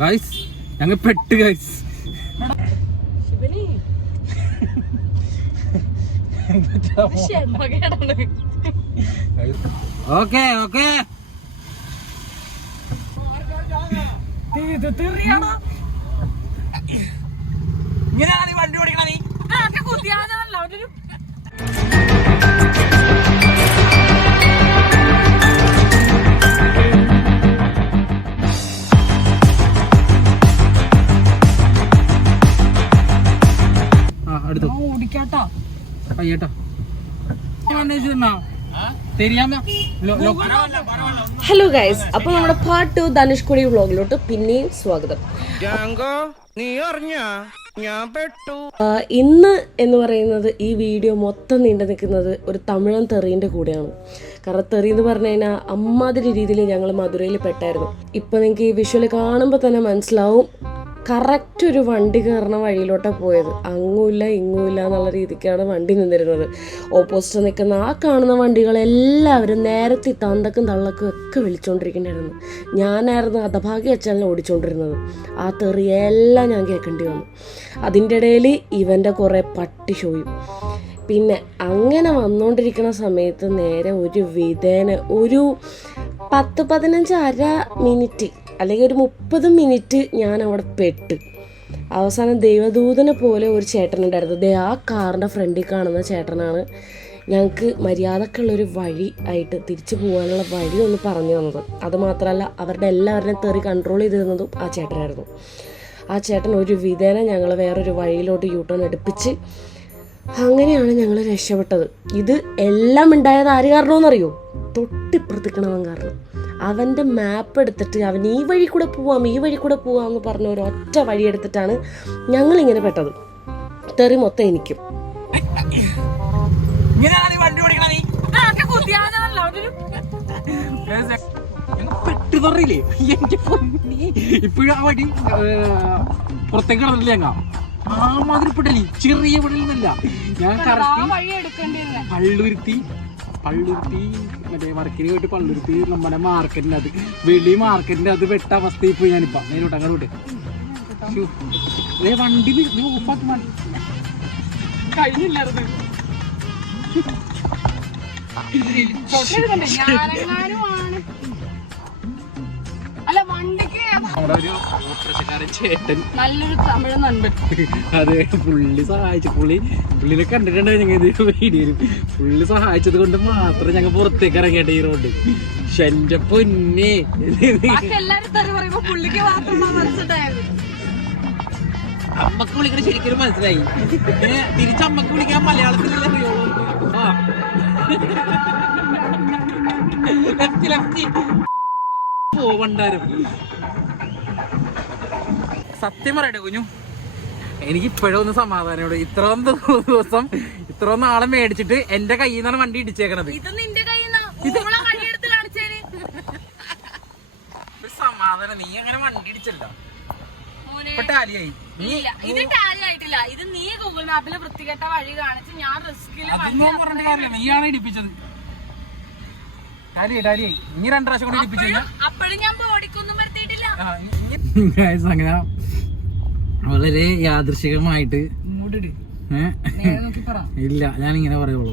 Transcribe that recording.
Guys ഞങ്ങൾ പെട്ട് guys. Okay okay ഇങ്ങനെയാണ് നീ വണ്ടി ഓടിക്കണ നീ. ഓടിക്കാട്ടോ അയ്യേട്ടോ ഹലോ ഗൈസ്, അപ്പോൾ നമ്മുടെ പാർട്ട് 2 ധനുഷ്കോടി വ്ളോഗിലോട്ട് പിന്നെയും സ്വാഗതം. ഇന്ന് എന്ന് പറയുന്നത് ഈ വീഡിയോ മൊത്തം നീണ്ടു നിൽക്കുന്നത് ഒരു തമിഴൻ തെറീൻ്റെ കൂടെയാണ്. കാരണം തെറി എന്ന് പറഞ്ഞു കഴിഞ്ഞാൽ അമ്മാതിരി രീതിയിൽ ഞങ്ങൾ മധുരയിൽ പെട്ടായിരുന്നു. ഇപ്പം നിങ്ങൾക്ക് ഈ വിഷ്വൽ കാണുമ്പോൾ തന്നെ മനസ്സിലാവും കറക്റ്റ് ഒരു വണ്ടി കയറുന്ന വഴിയിലോട്ടാണ് പോയത്. അങ്ങുമില്ല ഇങ്ങുമില്ല എന്നുള്ള രീതിക്കാണ് വണ്ടി നിന്നിരുന്നത്. ഓപ്പോസിറ്റ് നിൽക്കുന്ന ആ കാണുന്ന വണ്ടികളെല്ലാവരും നേരത്തെ തന്തക്കും തള്ളക്കും ഒക്കെ വിളിച്ചുകൊണ്ടിരിക്കുന്നുണ്ടായിരുന്നു. ഞാനായിരുന്നു ഹതഭാഗ്യ അച്ഛനെ ഓടിച്ചുകൊണ്ടിരുന്നത്. ആ തെറിയെല്ലാം ഞാൻ കേൾക്കേണ്ടി വന്നു. അതിൻ്റെ ഇടയിൽ ഇവൻ്റെ കുറേ പട്ടി ഷോയും. പിന്നെ അങ്ങനെ വന്നുകൊണ്ടിരിക്കുന്ന സമയത്ത് നേരെ ഒരു വിധേന ഒരു 10-15 മിനിറ്റ് അല്ലെങ്കിൽ ഒരു 30 മിനിറ്റ് ഞാൻ അവിടെ പെട്ട്. അവസാനം ദൈവദൂതനെ പോലെ ഒരു ചേട്ടനുണ്ടായിരുന്നു. ആ കാറിൻ്റെ ഫ്രണ്ടിൽ കാണുന്ന ചേട്ടനാണ് ഞങ്ങൾക്ക് മര്യാദക്കുള്ളൊരു വഴി ആയിട്ട് തിരിച്ചു പോകാനുള്ള വഴി ഒന്ന് പറഞ്ഞു തന്നത്. അതുമാത്രമല്ല അവരുടെ എല്ലാവരുടെയും തെറി കൺട്രോൾ ചെയ്തിരുന്നതും ആ ചേട്ടനായിരുന്നു. ആ ചേട്ടൻ ഒരു വിധേന ഞങ്ങൾ വേറൊരു വഴിയിലോട്ട് യൂട്ടേൺ എടുപ്പിച്ച് അങ്ങനെയാണ് ഞങ്ങൾ രക്ഷപ്പെട്ടത്. ഇത് എല്ലാം ഉണ്ടായത് ആര് കാരണമെന്നറിയോ? തൊട്ടിപ്പുറത്തിക്കണവൻ കാരണം. അവൻ്റെ മാപ്പ് എടുത്തിട്ട് അവൻ ഈ വഴി കൂടെ പോവാം എന്ന് പറഞ്ഞ ഒരു ഒറ്റ വഴി എടുത്തിട്ടാണ് ഞങ്ങളിങ്ങനെ പെട്ടത്. തെറി മൊത്തം എനിക്കും. ഇപ്പോഴും ആ വടി പുറത്തേക്ക് കളറില്ല. ഞങ്ങ ആ മാതിരിപ്പെട്ടല്ലേ, ചെറിയ വഴിയിലല്ല. ഞാൻ കറക്റ്റ് പള്ളുരുത്തി മറ്റേ വർക്കിന് പോയിട്ട് പള്ളുരുത്തി നമ്മുടെ മാർക്കറ്റിൻ്റെ അത് വെളി മാർക്കറ്റിൻ്റെ അത് വെട്ട അവസ്ഥയിൽ പോയി ഞാനിപ്പോൾ നേരിട്ട് അങ്ങോട്ട് വണ്ടി ഓഫാക്കി വണ്ടി കഴിഞ്ഞില്ലായിരുന്നു. ചേട്ടൻ നല്ലൊരു തമിഴ് നൻപൻ. അതെ, പുള്ളി സഹായിച്ചു. പുള്ളിനെ കണ്ടിട്ടുണ്ടായി ഞങ്ങൾ ഇത് വീഡിയോയിലും. പുള്ളി സഹായിച്ചത് കൊണ്ട് മാത്രം ഞങ്ങൾ പുറത്തേക്ക് ഇറങ്ങിയിട്ട് ഈ റോഡ്. എന്റെ പൊന്നെ, അമ്മക്ക് വിളിക്കണ ശരിക്കും മനസ്സിലായി. തിരിച്ചമ്മക്ക് വിളിക്കാൻ മലയാളത്തിലല്ലേ അറിയുള്ളൂ. പോവണ്ടാരും. സത്യം പറയട്ടെ കുഞ്ഞു, എനിക്ക് ഇപ്പോഴും ഒന്ന് സമാധാനമുണ്ട്. ഇത്രയും ദിവസം ഇത്രയും നാളെ മേടിച്ചിട്ട് എന്റെ കയ്യിൽ നിന്നാണ് വണ്ടി ഇടിച്ചേക്കണത്. സമാധാനം, നീ അങ്ങനെ വണ്ടി ഇടിച്ചല്ലോ. ടാലിയായി. നീയാണ് ഇടിപ്പിച്ചത്. ടാലിയായി. ഇനി 2 പ്രാവശ്യം കൂടി ഇടിപ്പിച്ചു. അങ്ങനെ വളരെ യാദൃശികമായിട്ട് ഇല്ല, ഞാനിങ്ങനെ പറയുള്ളൂ.